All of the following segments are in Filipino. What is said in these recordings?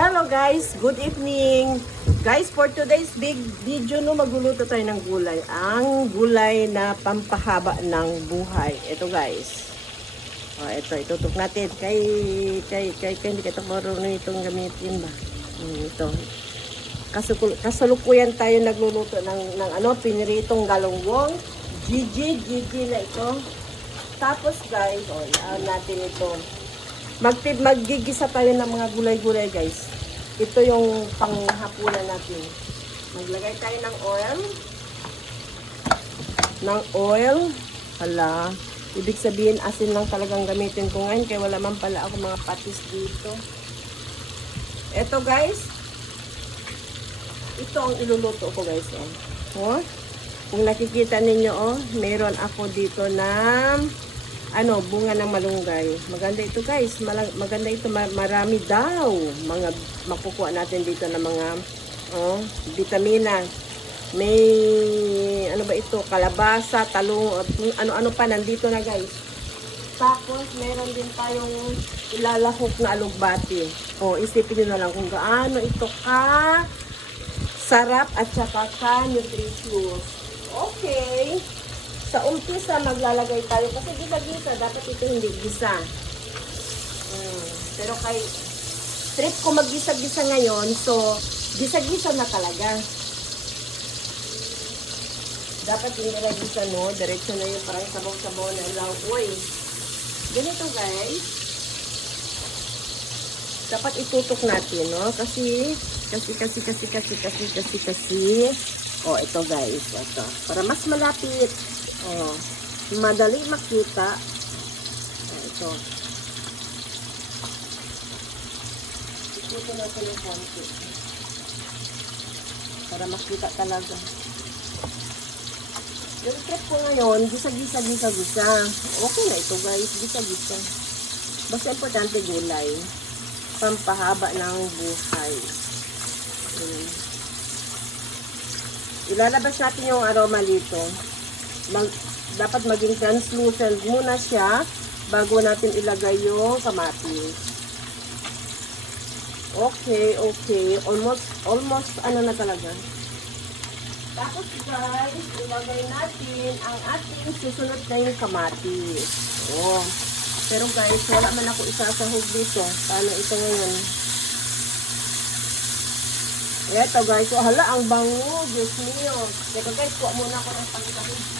Hello guys, good evening. Guys, for today's big video no, magluluto tayo ng gulay. Ang gulay na pampahaba ng buhay. Ito guys. Ito, itutok natin. Kay hindi kita marunong itong gamitin ba? Ito. Kasalukuyan tayo nagluluto ng piniritong galunggong. Gigi na ito. Tapos guys, natin ito. Maggigisa tayo ng mga gulay-gulay guys. Ito yung panghapunan natin. Maglagay tayo ng oil. Hala. Ibig sabihin asin lang talagang gamitin ko ngayon. Kaya wala man pala ako mga patis dito. Ito guys. Ito ang iluluto ko guys. Kung nakikita ninyo meron ako dito na bunga ng malunggay. Maganda ito guys. Maganda ito. Marami daw mga makukuha natin dito ng mga vitamina. May ito? Kalabasa, talong, ano pa nandito na guys. Tapos meron din tayong ilalahok na alugbati. Isipin nyo na lang kung gaano ito ka sarap at saka ka nutritious. Okay. Sa umpisa, maglalagay tayo. Kasi gisa-gisa, dapat ito hindi gisa. Pero kay trip ko mag-gisa-gisa ngayon, so gisa-gisa na talaga. Dapat hindi na gisa, no? Diretso na yung parang sabaw-sabaw na lang. Ganito guys. Dapat itutok natin, no? Kasi. Ito guys. Ito. Para mas malapit. Madali makita. Ito. Ito natin yung konti. Para makita talaga. Yung trip ko ngayon, gisa-gisa. Okay na ito guys, gisa-gisa. Basta importante gulay. Pampahaba ng buhay. Ilalabas natin yung aroma dito. Dapat maging translucent muna siya bago natin ilagay yung kamatis. Okay. Almost na talaga. Tapos guys, ilagay natin ang ating susunod na yung kamatis. Pero guys, wala man ako isasahog dito. Paano ito ngayon? Eto guys, hala ang bango. Diyos mio. Teka guys, kuha muna ako ng pagkain.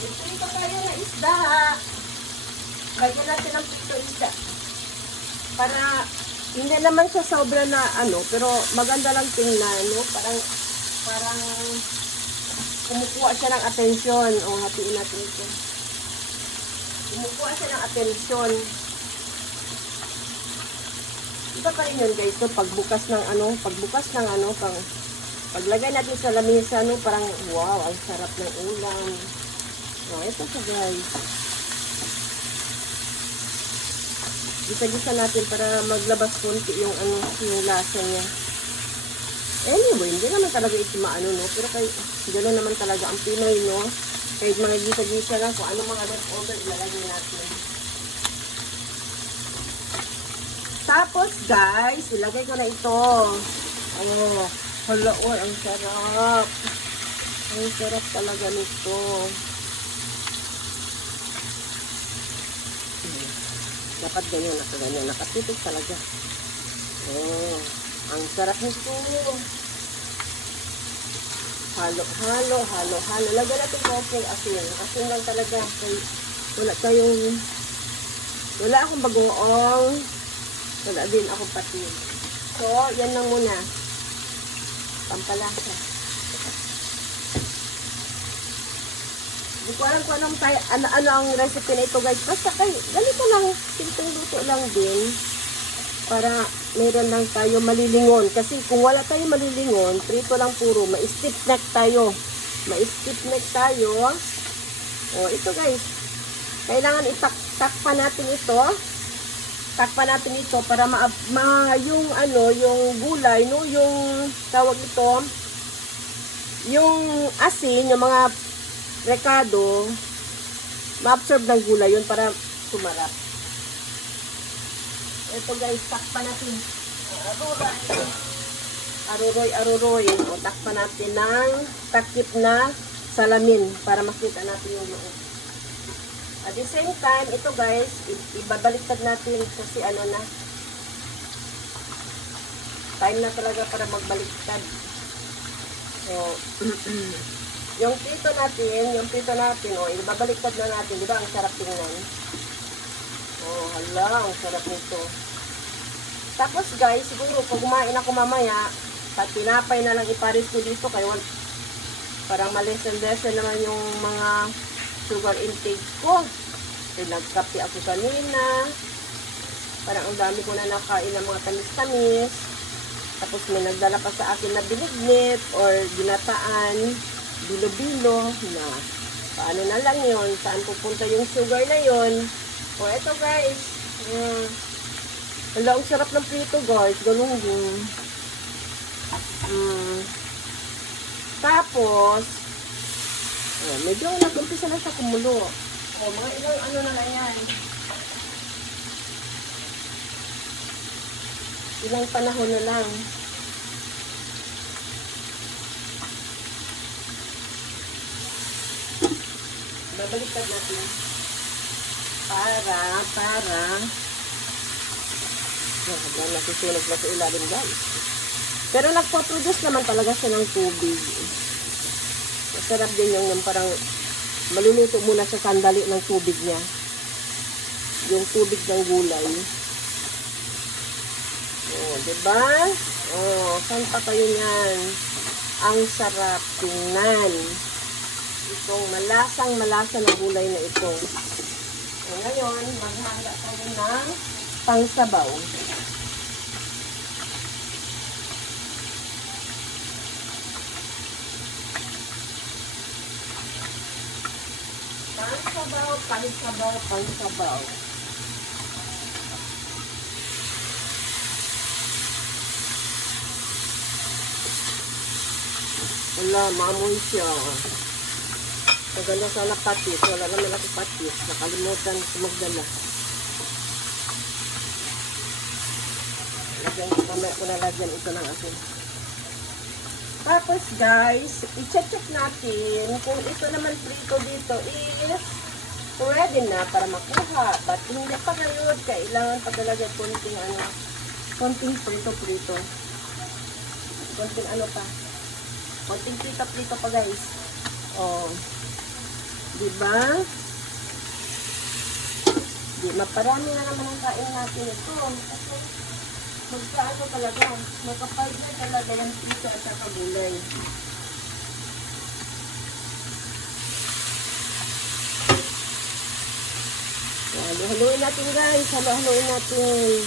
Ito tayo na isda ha. Lagyan natin ang pito isda. Para, hindi naman siya sobra na pero maganda lang tingnan, no? Parang kumukuha siya ng atensyon. Hatiin natin ito. Kumukuha siya ng atensyon. Iba pa rin yun guys, no? Pagbukas ng paglagay natin sa lamesa, no? Parang, wow, ang sarap ng ulam. Ito po guys. Gisa-gisa natin para maglabas konti yung lasa niya. Anyway, hindi naman talaga ito no? Pero gano'n naman talaga ang Pinoy, no? Kahit mga gisa-gisa lang kung ano mga leftover, ilalagay natin. Tapos, guys, ilagay ko na ito. Hala, ang sarap. Ang sarap talaga nito. Dapat ganyan, nakatitig talaga. Ang sarap nito. Halo. Lagyan natin konting asin. Asin lang talaga. Wala akong bagoong. Wala din akong patin. So, yan lang muna. Pampalasa. Hindi ko alam kung ano ang recipe na ito guys. Basta ganito lang. Simpleng luto lang din. Para meron lang tayo malilingon. Kasi kung wala tayo malilingon, prito lang puro. Ma-stiff neck tayo. Ito guys. Kailangan itakpan natin ito. takpan natin ito para yung ano, yung gulay, no, yung tawag ito, yung asin, yung mga rekado, ma-absorb ng gulay yun para sumarap. Ito guys, takpan natin. Aruroy. O, takpan natin ng takip na salamin para makita natin yung loob. At the same time, ito guys, ibabaliktad natin kasi ano na, time na talaga para magbaliktad. So, yung prito natin, o, ibabaliktad na natin, di ba? Ang sarap tingnan. Oh, hala, ang sarap nito. Tapos guys, siguro pag kumain ako mamaya, pag tinapay na lang iparis ko dito, kayo parang malesen-lesen naman yung mga sugar intake ko. So, nagkape ako kanina. Parang ang dami ko na nakain ng mga tamis-tamis. Tapos may nagdala pa sa akin na binignit or ginataan, bilo-bilo na paano na lang yon, saan pupunta yung sugar na yon. O eto guys, wala, ang sarap ng prito guys, galunggong. Tapos, medyo nag-umpisa na siya kumulo. O, mga ilang ano na lang yan. Ilang panahon na lang. Babaliktad natin. Para habang nasusunog na sa ilalim guys. Pero nagpo-produce naman talaga siya ng tubig. Masarap din yung parang maluluto muna sa sandali ng tubig niya. Yung tubig ng gulay. Oh, diba? Oh, saan pa kayo yan? Ang sarap tingnan. Itong malasa na gulay na ito. So, ngayon, maghanda tayo ng pangsabaw. Pangsabaw. Wala, maamoy siya. Maganda sana patis. Wala naman ako patis. Nakalimutan ko magdala. Mamaya ko nalagyan ito ng asin. Tapos guys, i-check natin kung ito naman prito dito is ready na para makuha. But hindi pa ngayon, kailangan pa talaga konting prito. Konting ano pa. Konting prito pa guys. Oh. Diba? Di, maparami na naman ang kain natin ito. Kasi magkaano talaga. Makapal na talaga yung pizza at saka gulay. Halo-haloin natin guys. Halo-haloin natin.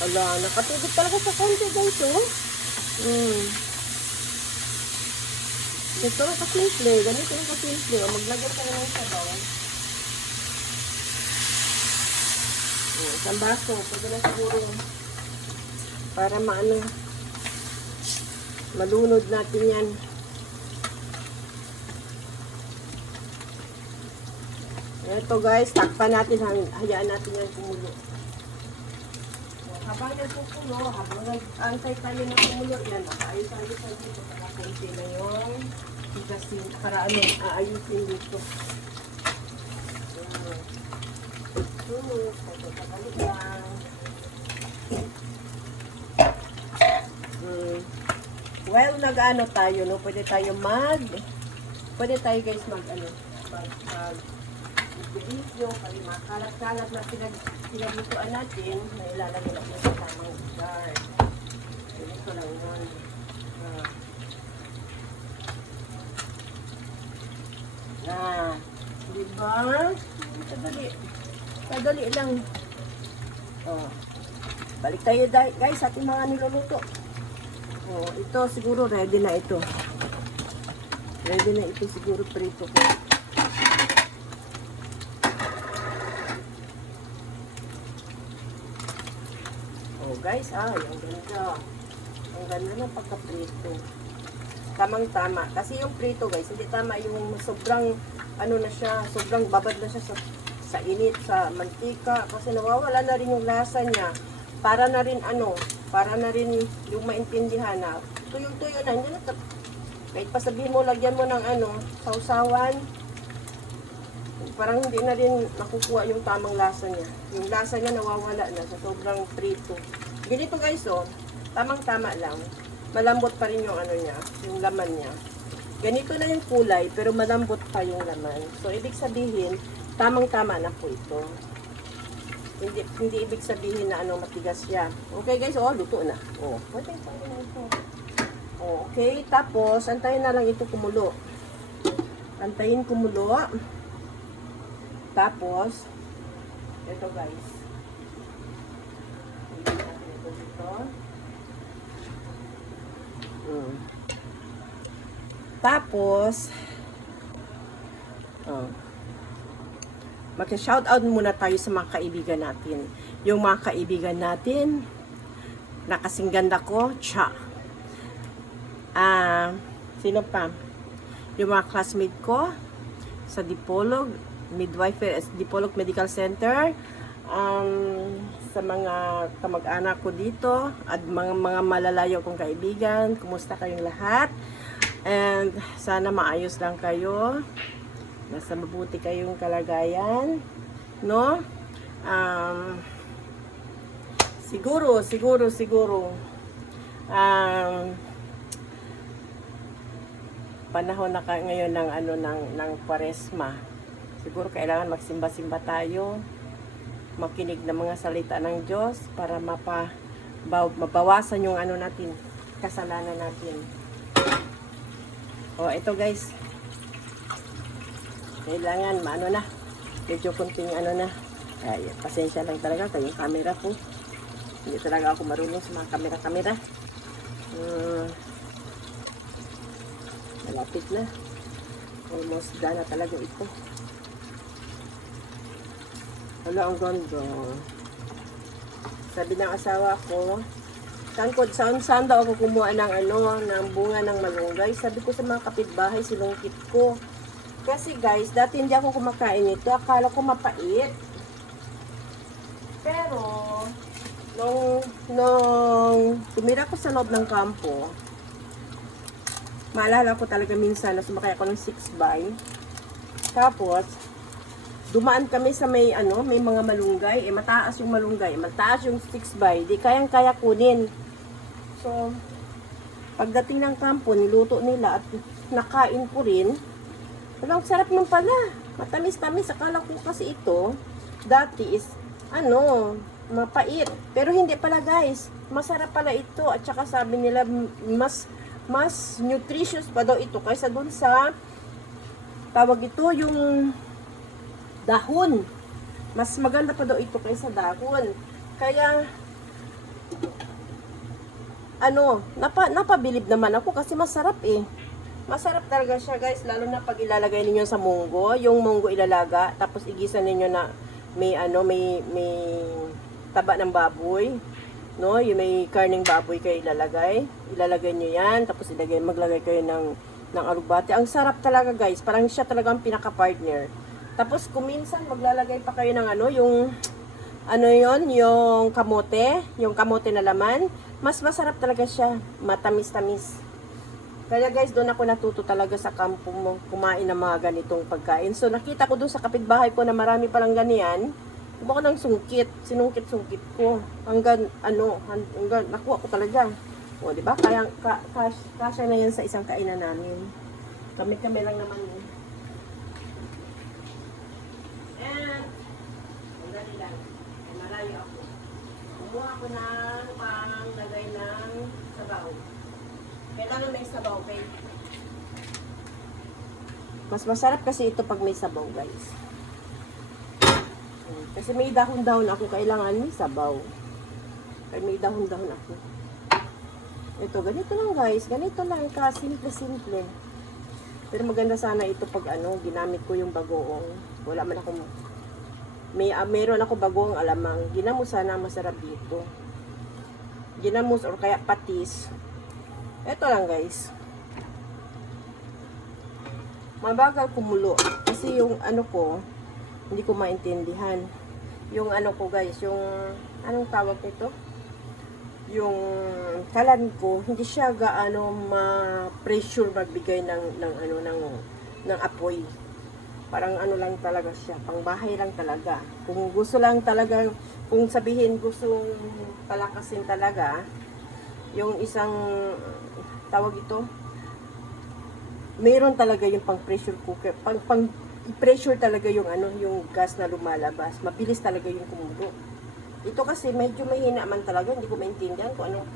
Ala, nakatubig talaga sa konti guys, oh. Ito ang kasimple. Ganito ang kasimple. Maglagay tayo ng sabaw. Isang baso. Pwede na siguro para malunod natin yan. Ito guys, takpan natin. Hayaan natin yan kumulo. Habang nagpupulo, habang nag-antay tayo na kumulo, yan, ayos-ayos dito para kaunti na yung igasin, para aayusin dito. Well, nag-ano tayo, no? Pwede tayo guys video, pwede makalat-kalat na pinaglutuan natin, na ilalagay natin sa tamang lugar. Ito lang yun. Diba? Sadali lang. Balik tayo guys sa ating mga niluluto. Ito siguro ready na ito. Ready na ito siguro prito ko. guys, ang ganda. Ang ganda ng pagka-prito. Tamang-tama. Kasi yung prito guys, hindi tama yung sobrang, ano na siya, sobrang babad na siya sa init, sa mantika. Kasi nawawala na rin yung lasa niya. Para na rin yung maintindihan na tuyong-tuyo na. Hindi na, kahit pa sabihin mo, lagyan mo ng sausawan, parang hindi na rin nakukuha yung tamang lasa niya. Yung lasa niya nawawala na sa sobrang prito. Ganito guys, tamang-tama lang. Malambot pa rin yung niya, yung laman niya. Ganito na yung kulay, pero malambot pa yung laman. So, ibig sabihin, tamang-tama na po ito. Hindi ibig sabihin na matigas siya. Okay guys, luto na. Pwede na ito. Okay, tapos, antayin na lang ito kumulo. Antayin kumulo. Tapos, ito guys. Hindi natin ito dito. Tapos, mag-shoutout muna tayo sa mga kaibigan natin. Yung mga kaibigan natin, na kasing ganda ko, sino pa? Yung mga classmate ko, sa Dipolog, Dipolog Medical Center, sa mga kamag-anak ko dito at mga malalayo kong kaibigan, kumusta kayong lahat? And sana maayos lang kayo, nasa mabuti kayong kalagayan, no? Siguro panahon na ngayon ng Kwaresma. Siguro kailangan magsimba-simba tayo, makinig ng mga salita ng Diyos para mabawasan yung natin, kasalanan natin. Ito guys. Kailangan medyo kunting na. Ay, pasensya lang talaga yung camera ko. Hindi talaga ako marunong sa mga camera. Malapit na. Almost done na talaga ito. Ang ganda. Sabi ng asawa ko, saan daw ako kumuha ng bunga ng malunggay? Sabi ko sa mga kapitbahay, sinungkit ko. Kasi guys, dati hindi ako kumakain ito. Akala ko mapait. Pero, nung tumira ko sa loob ng kampo, maalala ko talaga minsan na sumakay ako ng 6x. Tapos, dumaan kami sa may mga malunggay. Mataas yung malunggay. Mataas yung 6x. Di kayang-kaya kunin. So, pagdating ng kampo, niluto nila at nakain ko rin. Ang sarap nung pala. Matamis-tamis. Akala ko kasi ito, dati is, mapait. Pero hindi pala guys. Masarap pala ito. At saka sabi nila, mas nutritious pa daw ito kaysa dun sa, tawag ito, yung dahon. Mas maganda pa daw ito kaysa dahon. Kaya, napabilib naman ako kasi masarap eh. Masarap talaga siya guys, lalo na pag ilalagay ninyo sa munggo. Yung munggo ilalaga, tapos igisa ninyo na may taba ng baboy. No, yung may karning baboy kayo ilalagay. Ilalagay nyo yan, tapos maglagay kayo ng alugbate. Ang sarap talaga guys, parang siya talaga ang pinaka-partner. Tapos kuminsan maglalagay pa kayo ng yung yung kamote na laman. Mas masarap talaga siya, matamis-tamis. Kaya guys, doon ako natuto talaga sa kampo mo kumain ng mga ganitong pagkain. So nakita ko doon sa kapitbahay ko na marami palang ganyan. Iba ko ng sinungkit ko. Hanggang nakuha ko talaga. O, di ba? Kaya kasya na yan sa isang kainan namin. Kami lang naman yun. And, dali lang. Malayo ako. Kumuha ko ng panglagay ng sabaw. Kailangan may sabaw, okay? Mas masarap kasi ito pag may sabaw, guys. Kasi may dahon-dahon ako, kailangan may sabaw. Kaya may dahon-dahon ako. Ito, ganito lang guys. Ganito lang, simple-simple. Pero maganda sana ito pag ginamit ko yung bagoong. Wala man ako, meron ako bagoong alamang. Ginamo sana masarap dito. ginamos or kaya patis. Ito lang guys. Mabagal kumulo. Kasi yung ano ko, hindi ko maintindihan. Yung ano ko guys, yung, anong tawag nito? Yung kalan ko, hindi siya gaano ma-pressure magbigay ng apoy. Parang ano lang talaga siya, pangbahay lang talaga. Kung gusto lang talaga, kung sabihin gustong palakasin talaga, yung isang tawag ito, mayroon talaga yung pang pressure cooker, pang pressure talaga yung yung gas na lumalabas. Mabilis talaga yung kumulo. Ito kasi medyo mahina man talaga, hindi ko maintindihan kung anong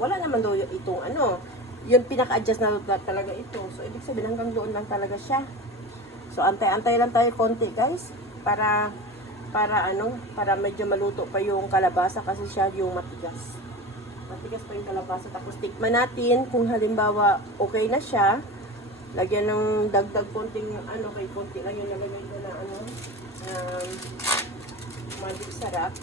wala naman daw itong yung pinaka-adjust na talaga ito. So ibig sabihin hanggang doon lang talaga siya. So antay-antay lang tayo konti guys para medyo maluto pa yung kalabasa kasi siya yung matigas. Matigas pa yung kalabasa. Tapos tikman natin kung halimbawa okay na siya. Lagyan ng dagdag konting kay konti lang yung nalagay ko na magic sarap.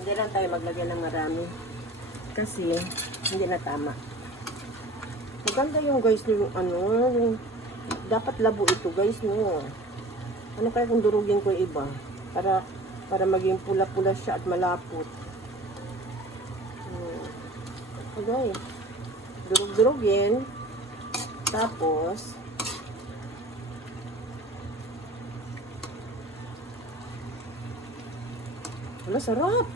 Hindi lang tayo maglagay ng marami kasi hindi na tama. Maganda yung guys yung yung dapat labo ito guys no. Ano kaya kung durugin ko yung iba para maging pula-pula siya at malapot. Okay. Durug-durugin. Tapos wala, sarap.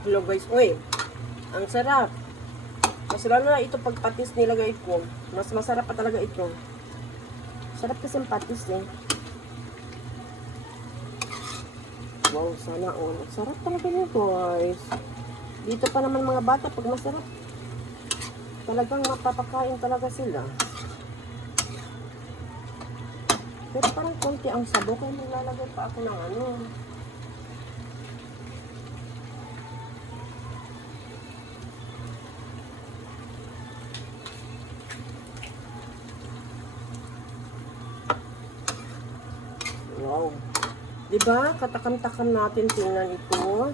Hello guys, oy. Ang sarap. Mas lalo na ito pag patis nilagay ko. Mas masarap pa talaga ito. Sarap kasi ang patis eh. Wow, sana all. Sarap talaga nyo guys. Dito pa naman mga bata pag masarap. Talagang mapapakain talaga sila. Pero parang konti ang sabo kaya maglalagay pa ako ng Wow. Diba? Katakam-takam natin tingnan ito.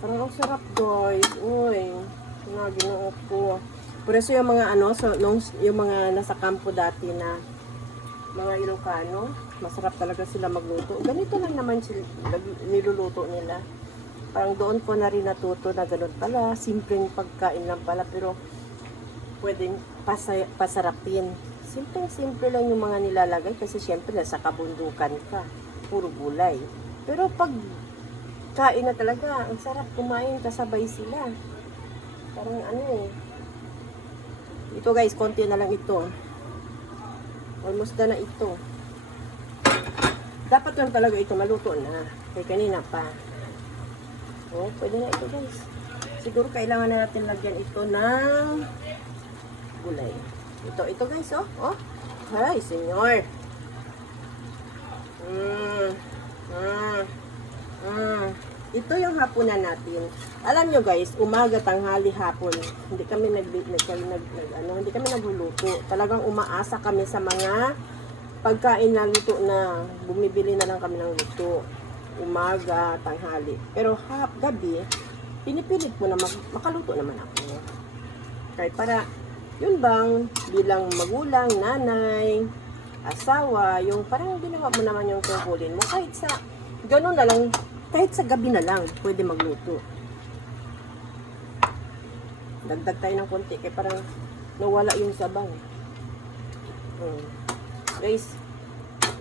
Parang ang sarap guys. Uy. Ginoo ko. Por eso yung mga yung mga nasa kampo dati na mga Ilocano, masarap talaga sila magluto. Ganito lang naman sila niluluto nila. Parang doon ko na rin natuto na ganun pala. Simpleng pagkain lang pala pero pwedeng pasarapin. Simple lang yung mga nilalagay kasi syempre nasa kabundukan ka. Puro gulay. Pero pag kain na talaga, ang sarap kumain kasabay sila. Parang Ito guys, konti na lang ito. Almost na ito. Dapat lang talaga ito maluto na. Kaya kanina pa. Oh, pwede na ito guys. Siguro kailangan na natin lagyan ito ng gulay. Ito guys, oh. Ay, senyor. Ito yung hapunan natin. Alam nyo guys, umaga, tanghali, hapon, hindi kami hindi kami nagluluto. Talagang umaasa kami sa mga pagkain na luto na bumibili na lang kami ng luto. Umaga, tanghali. Pero gabi, pinipilit mo na makaluto naman ako. Kahit para yun bang bilang magulang, nanay, asawa, yung parang ginawa mo naman yung tungkulin mo. Kahit sa ganun na lang, kahit sa gabi na lang, pwede magluto. Dagdag tayo ng konti, kaya parang nawala yung sabaw. Guys,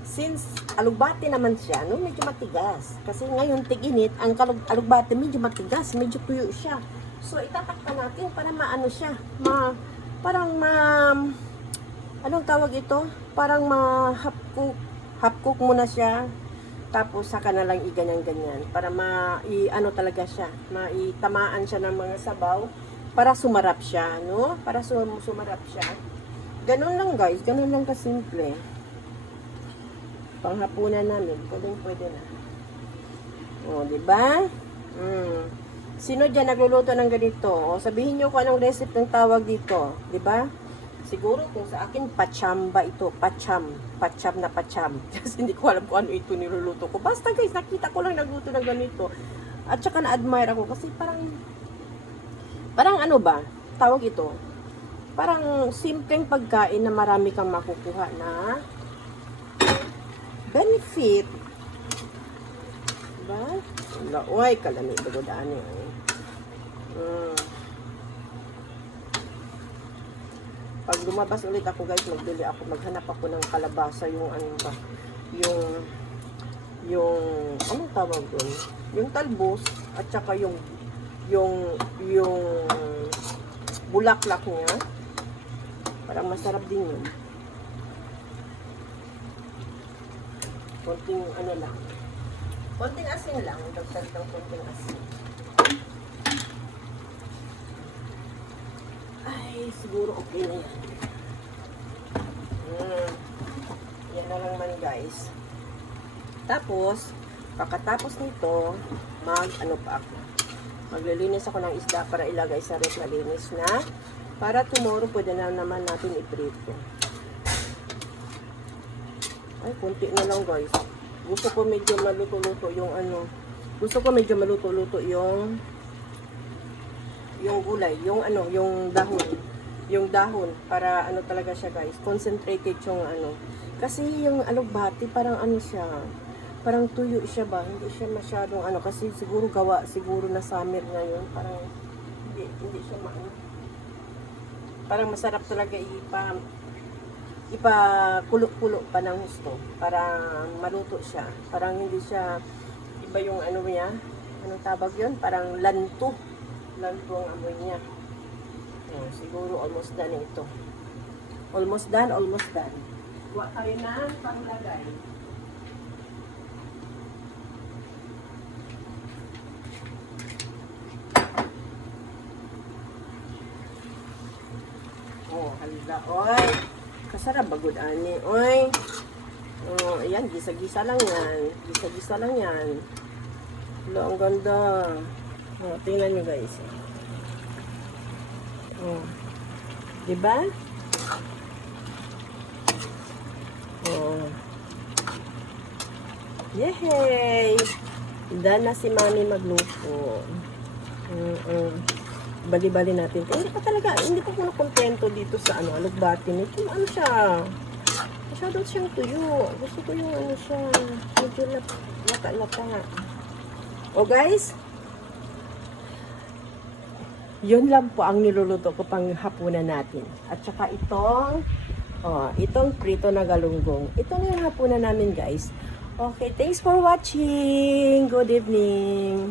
since alugbati naman siya, no, medyo matigas. Kasi ngayon, tig-init, ang alugbati medyo matigas, medyo tuyo siya. So, itatakpan natin para maano siya, anong tawag ito? Parang half cook muna siya. Tapos saka na lang iganyan-ganyan para talaga siya, maitamaan siya ng mga sabaw para sumarap siya, no? Para sumarap siya. Ganun lang guys, ganun lang kasimple. Panghapunan namin, pwede na. Oh, di ba? Sino dyan nagluluto ng ganito? O, sabihin nyo kung anong recipe ng tawag dito. Di ba? Siguro kung sa akin, pachamba ito. Pacham. Pacham na pacham. Kasi hindi ko alam kung ano ito niluluto ko. Basta guys, nakita ko lang nagluto ng ganito. At saka na-admire ako kasi parang ano ba? Tawag ito. Parang simpleng pagkain na marami kang makukuha na benefit. Diba? Uy, kalami. Bagodaan yun. Pag lumabas ulit ako guys, magbili ako, maghanap ako ng kalabasa, yung ano ba, yung anong tawag doon? Yung talbos, at saka yung bulaklak niya. Parang masarap din yun. Konting ano lang. Konting asin lang, dagdag ng konting asin. Ay, siguro okay na yan. Yan na lang man guys. Tapos, pagkatapos nito, maglilinis ako ng isda para ilagay sa ref na linis na. Para tomorrow, pwede na naman natin i-prito. Ay, kunti na lang guys. Gusto ko medyo maluto-luto yung ano. Gusto ko medyo maluto-luto yung gulay, yung ano, yung dahon para ano talaga siya guys, concentrated yung ano, kasi yung alugbati parang ano siya, parang tuyo siya ba, hindi siya masyadong ano, kasi siguro na summer ngayon, parang hindi siya parang masarap talaga ipakulo-kulo pa ng gusto para maluto siya, parang hindi siya iba yung ano niya, anong tawag yun, parang lanto ang amoy niya. Siguro almost done ito. Almost done. Kuha tayo ng panglagay. Halda. Oy. Kasarap bagod ani. Oy. Ayan, gisa-gisa lang yan. Hala, ang ganda. Tingnan nyo guys. Diba? Yehey! Done na si Mami magluto. Bali-bali natin. Hindi pa ko kontento dito sa alugbati nito. Ano siya? Masyado siyang tuyo. Gusto ko yung ano siya. Medyo lata-lata. Guys, yun lang po ang niluluto ko pang hapunan natin. At saka itong prito na galunggong. Ito na yung hapunan namin guys. Okay, thanks for watching. Good evening.